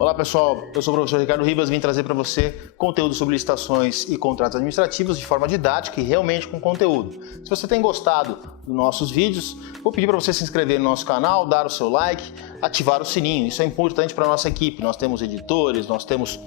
Olá pessoal, eu sou o professor Ricardo Ribas, vim trazer para você conteúdo sobre licitações e contratos administrativos de forma didática e realmente com conteúdo. Se você tem gostado dos nossos vídeos, vou pedir para você se inscrever no nosso canal, dar o seu like, ativar o sininho. Isso é importante para a nossa equipe. Nós temos editores, nós temos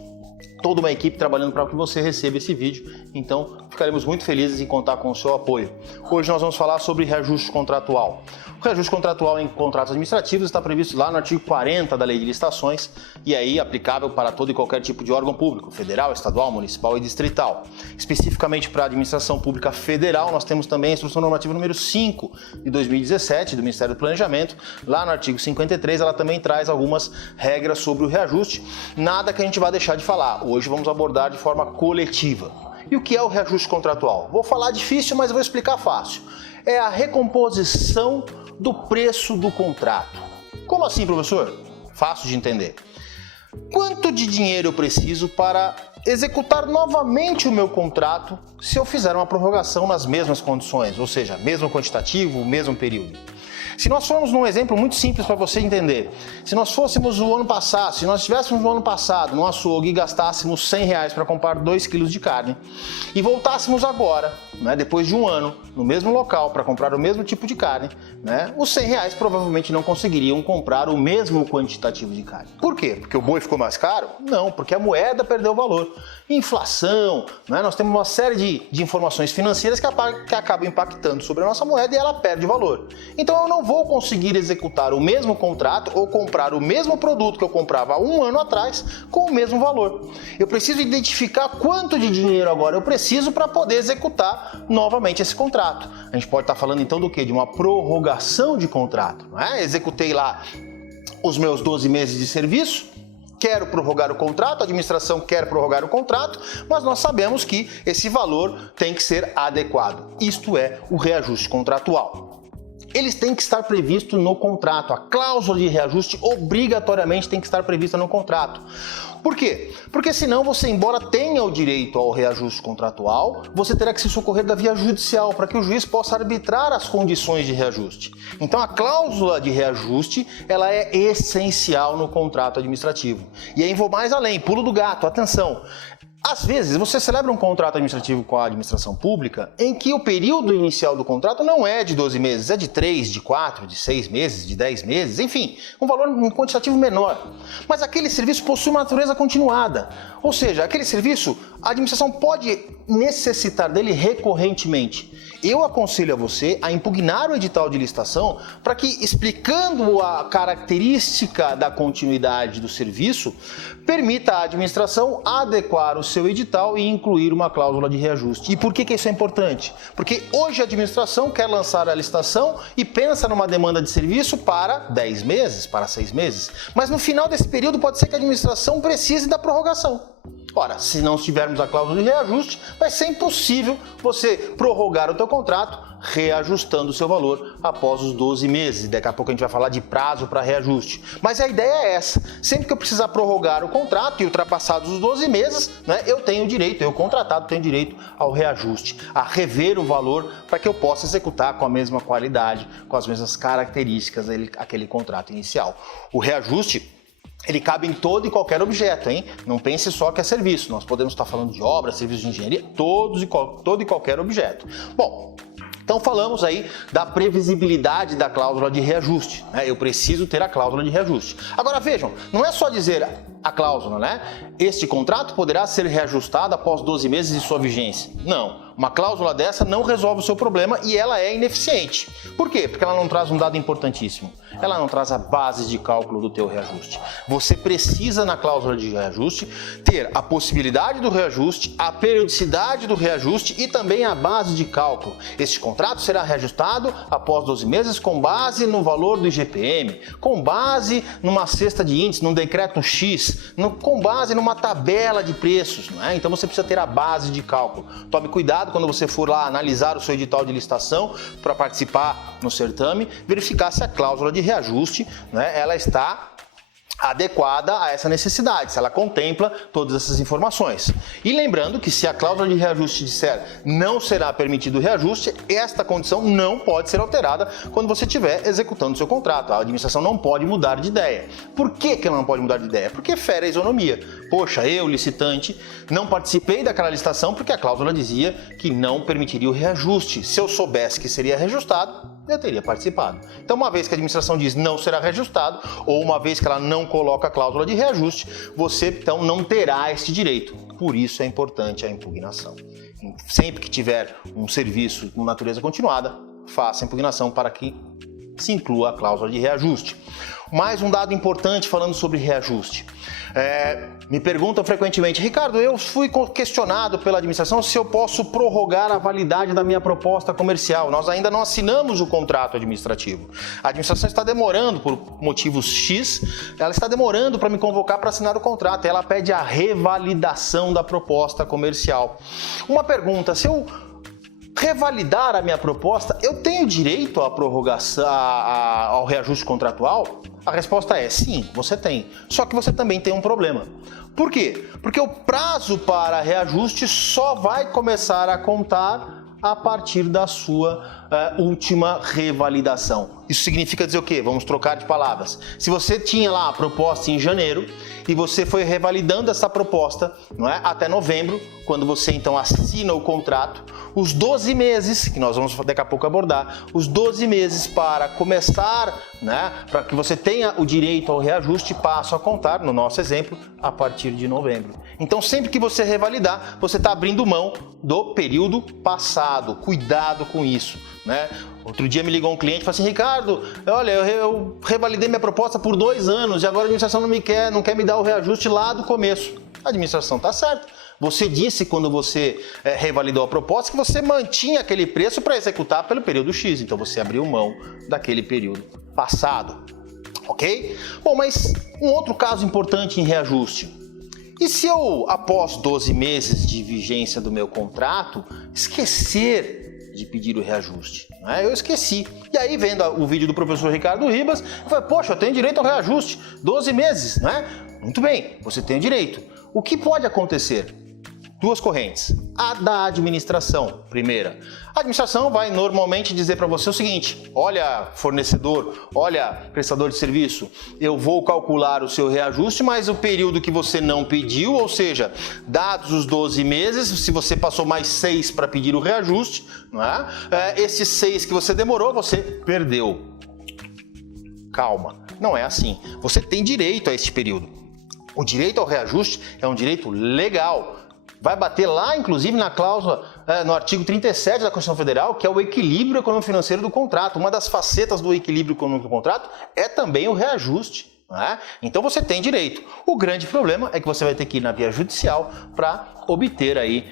toda uma equipe trabalhando para que você receba esse vídeo, então ficaremos muito felizes em contar com o seu apoio. Hoje nós vamos falar sobre reajuste contratual. O reajuste contratual em contratos administrativos está previsto lá no artigo 40 da Lei de Licitações e aí aplicável para todo e qualquer tipo de órgão público, federal, estadual, municipal e distrital. Especificamente para a administração pública federal, nós temos também a Instrução Normativa número 5 de 2017 do Ministério do Planejamento. Lá no artigo 53 ela também traz algumas regras sobre o reajuste, nada que a gente vai deixar de falar. Hoje vamos abordar de forma coletiva. E o que é o reajuste contratual? Vou falar difícil, mas vou explicar fácil. É a recomposição do preço do contrato. Como assim, professor? Fácil de entender. Quanto de dinheiro eu preciso para executar novamente o meu contrato se eu fizer uma prorrogação nas mesmas condições, ou seja, mesmo quantitativo, mesmo período? Se nós formos num exemplo muito simples para você entender, se nós fôssemos o ano passado, se nós estivéssemos no ano passado no açougue e gastássemos R$100 para comprar 2 kg de carne e voltássemos agora, depois de um ano, no mesmo local para comprar o mesmo tipo de carne, os R$100 provavelmente não conseguiriam comprar o mesmo quantitativo de carne. Por quê? Porque o boi ficou mais caro? Não, porque a moeda perdeu valor. Inflação, nós temos uma série de informações financeiras que acabam impactando sobre a nossa moeda e ela perde valor. Então eu não vou conseguir executar o mesmo contrato ou comprar o mesmo produto que eu comprava há um ano atrás com o mesmo valor. Eu preciso identificar quanto de dinheiro agora eu preciso para poder executar novamente esse contrato. A gente pode estar falando então do quê? De uma prorrogação de contrato. Executei lá os meus 12 meses de serviço, quero prorrogar o contrato, a administração quer prorrogar o contrato, mas nós sabemos que esse valor tem que ser adequado. Isto é o reajuste contratual. Eles têm que estar previstos no contrato. A cláusula de reajuste obrigatoriamente tem que estar prevista no contrato. Por quê? Porque senão você, embora tenha o direito ao reajuste contratual, você terá que se socorrer da via judicial para que o juiz possa arbitrar as condições de reajuste. Então a cláusula de reajuste ela é essencial no contrato administrativo. E aí vou mais além, pulo do gato, atenção! Às vezes, você celebra um contrato administrativo com a administração pública em que o período inicial do contrato não é de 12 meses, é de 3, de 4, de 6 meses, de 10 meses, enfim, um quantitativo menor. Mas aquele serviço possui uma natureza continuada, ou seja, aquele serviço, a administração pode necessitar dele recorrentemente. Eu aconselho a você a impugnar o edital de licitação para que, explicando a característica da continuidade do serviço, permita à administração adequar o seu edital e incluir uma cláusula de reajuste. E por que isso é importante? Porque hoje a administração quer lançar a licitação e pensa numa demanda de serviço para 10 meses, para 6 meses. Mas no final desse período pode ser que a administração precise da prorrogação. Ora, se não tivermos a cláusula de reajuste, vai ser impossível você prorrogar o teu contrato reajustando o seu valor após os 12 meses. Daqui a pouco a gente vai falar de prazo para reajuste. Mas a ideia é essa. Sempre que eu precisar prorrogar o contrato e ultrapassados os 12 meses, eu tenho direito, eu contratado tenho direito ao reajuste, a rever o valor para que eu possa executar com a mesma qualidade, com as mesmas características aquele contrato inicial. O reajuste ele cabe em todo e qualquer objeto, hein? Não pense só que é serviço. Nós podemos estar falando de obra, serviço de engenharia, todo e qualquer objeto. Bom, então falamos aí da previsibilidade da cláusula de reajuste. Eu preciso ter a cláusula de reajuste. Agora vejam, não é só dizer a cláusula, Este contrato poderá ser reajustado após 12 meses de sua vigência. Não. Uma cláusula dessa não resolve o seu problema e ela é ineficiente. Por quê? Porque ela não traz um dado importantíssimo. Ela não traz a base de cálculo do teu reajuste. Você precisa, na cláusula de reajuste, ter a possibilidade do reajuste, a periodicidade do reajuste e também a base de cálculo. Este contrato será reajustado após 12 meses com base no valor do IGPM, com base numa cesta de índice, num decreto X, com base numa tabela de preços. Então você precisa ter a base de cálculo. Tome cuidado quando você for lá analisar o seu edital de licitação para participar no certame, verificar se a cláusula de reajuste ela está adequada a essa necessidade, se ela contempla todas essas informações. E lembrando que se a cláusula de reajuste disser não será permitido reajuste, esta condição não pode ser alterada quando você estiver executando o seu contrato. A administração não pode mudar de ideia. Por que ela não pode mudar de ideia? Porque fere a isonomia. Poxa, eu, licitante, não participei daquela licitação porque a cláusula dizia que não permitiria o reajuste. Se eu soubesse que seria reajustado, eu teria participado. Então, uma vez que a administração diz não será reajustado, ou uma vez que ela não coloca a cláusula de reajuste, você então não terá este direito. Por isso é importante a impugnação. Sempre que tiver um serviço com natureza continuada, faça a impugnação para que se inclua a cláusula de reajuste. Mais um dado importante falando sobre reajuste. Me perguntam frequentemente, Ricardo, eu fui questionado pela administração se eu posso prorrogar a validade da minha proposta comercial. Nós ainda não assinamos o contrato administrativo. A administração está demorando por motivos X, ela está demorando para me convocar para assinar o contrato. Ela pede a revalidação da proposta comercial. Uma pergunta, se eu revalidar a minha proposta, eu tenho direito à prorrogação, ao reajuste contratual? A resposta é sim, você tem. Só que você também tem um problema. Por quê? Porque o prazo para reajuste só vai começar a contar a partir da sua última revalidação. Isso significa dizer o quê? Vamos trocar de palavras. Se você tinha lá a proposta em janeiro e você foi revalidando essa proposta, não é? Até novembro, quando você então assina o contrato, os 12 meses, que nós vamos daqui a pouco abordar, os 12 meses para começar, né, para que você tenha o direito ao reajuste, passam a contar, no nosso exemplo, a partir de novembro. Então, sempre que você revalidar, você está abrindo mão do período passado. Cuidado com isso, né? Outro dia me ligou um cliente e falou assim, Ricardo, olha, eu revalidei minha proposta por 2 anos e agora a administração não quer me dar o reajuste lá do começo. A administração está certa. Você disse quando você revalidou a proposta que você mantinha aquele preço para executar pelo período X, então você abriu mão daquele período passado, ok? Bom, mas um outro caso importante em reajuste. E se eu, após 12 meses de vigência do meu contrato, esquecer de pedir o reajuste? Né? Eu esqueci. E aí, vendo o vídeo do professor Ricardo Ribas, eu falei, poxa, eu tenho direito ao reajuste, 12 meses, né? Muito bem, você tem o direito. O que pode acontecer? 2 correntes. A da administração, primeira. A administração vai normalmente dizer para você o seguinte, olha fornecedor, olha prestador de serviço, eu vou calcular o seu reajuste, mas o período que você não pediu, ou seja, dados os 12 meses, se você passou mais 6 para pedir o reajuste, não é? Esses 6 que você demorou, você perdeu. Calma, não é assim. Você tem direito a este período. O direito ao reajuste é um direito legal. Vai bater lá, inclusive, na cláusula, no artigo 37 da Constituição Federal, que é o equilíbrio econômico-financeiro do contrato. Uma das facetas do equilíbrio econômico do contrato é também o reajuste. Né? Então você tem direito. O grande problema é que você vai ter que ir na via judicial para obter aí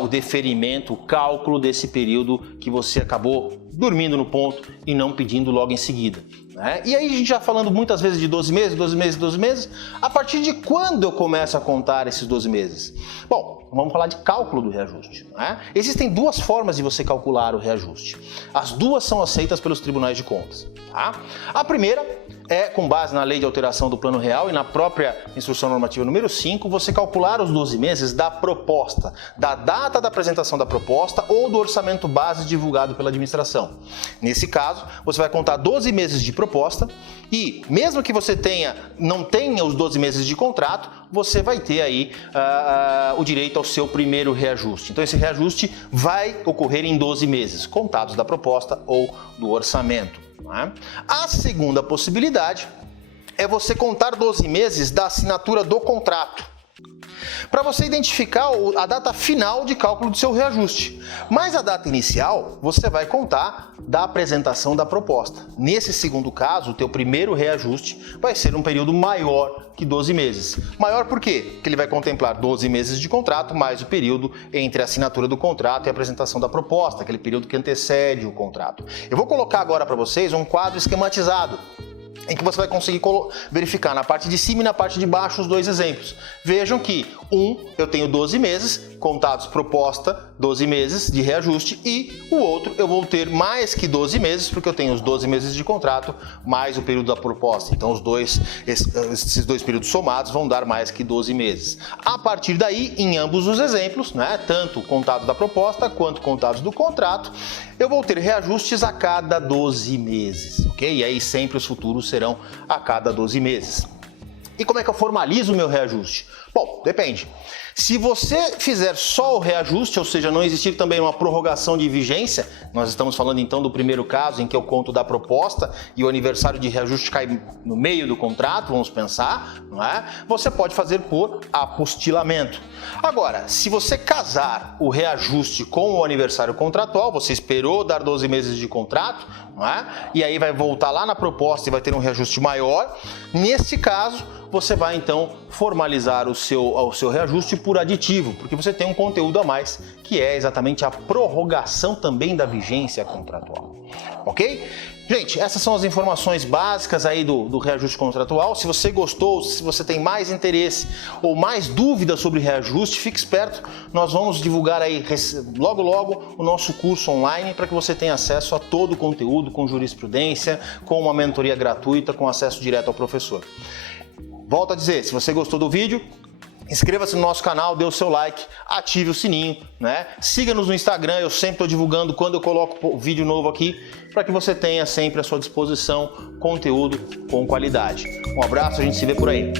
o deferimento, o cálculo desse período que você acabou dormindo no ponto e não pedindo logo em seguida. Né? E aí a gente já falando muitas vezes de 12 meses, 12 meses, 12 meses, a partir de quando eu começo a contar esses 12 meses? Bom, vamos falar de cálculo do reajuste. Né? Existem 2 formas de você calcular o reajuste. As 2 são aceitas pelos tribunais de contas. Tá? A primeira é com base na Lei de Alteração do Plano Real e na própria Instrução Normativa número 5, você calcular os 12 meses da proposta, da data da apresentação da proposta ou do orçamento base divulgado pela administração. Nesse caso, você vai contar 12 meses de proposta e, mesmo que você não tenha os 12 meses de contrato, você vai ter aí o direito ao seu primeiro reajuste. Então, esse reajuste vai ocorrer em 12 meses, contados da proposta ou do orçamento. Né? A segunda possibilidade é você contar 12 meses da assinatura do contrato, para você identificar a data final de cálculo do seu reajuste. Mas a data inicial você vai contar da apresentação da proposta. Nesse segundo caso, o teu primeiro reajuste vai ser um período maior que 12 meses. Maior por quê? Porque ele vai contemplar 12 meses de contrato, mais o período entre a assinatura do contrato e a apresentação da proposta, aquele período que antecede o contrato. Eu vou colocar agora para vocês um quadro esquematizado, em que você vai conseguir verificar na parte de cima e na parte de baixo os 2 exemplos. Vejam que eu tenho 12 meses, contados proposta 12 meses de reajuste e o outro eu vou ter mais que 12 meses, porque eu tenho os 12 meses de contrato mais o período da proposta. Então esses dois períodos somados vão dar mais que 12 meses. A partir daí, em ambos os exemplos, né, tanto contados da proposta quanto contados do contrato, eu vou ter reajustes a cada 12 meses, ok? E aí sempre os futuros serão a cada 12 meses. E como é que eu formalizo o meu reajuste? Bom, depende. Se você fizer só o reajuste, ou seja, não existir também uma prorrogação de vigência, nós estamos falando então do primeiro caso em que eu conto da proposta e o aniversário de reajuste cai no meio do contrato, vamos pensar, não é? Você pode fazer por apostilamento. Agora, se você casar o reajuste com o aniversário contratual, você esperou dar 12 meses de contrato, não é? E aí vai voltar lá na proposta e vai ter um reajuste maior, nesse caso, você vai então formalizar o seu reajuste por aditivo, porque você tem um conteúdo a mais, que é exatamente a prorrogação também da vigência contratual, ok? Gente, essas são as informações básicas aí do reajuste contratual. Se você gostou, se você tem mais interesse ou mais dúvidas sobre reajuste, fique esperto, nós vamos divulgar aí logo logo o nosso curso online para que você tenha acesso a todo o conteúdo com jurisprudência, com uma mentoria gratuita, com acesso direto ao professor. Volto a dizer, se você gostou do vídeo, inscreva-se no nosso canal, dê o seu like, ative o sininho, né? Siga-nos no Instagram, eu sempre estou divulgando quando eu coloco vídeo novo aqui, para que você tenha sempre à sua disposição conteúdo com qualidade. Um abraço, a gente se vê por aí.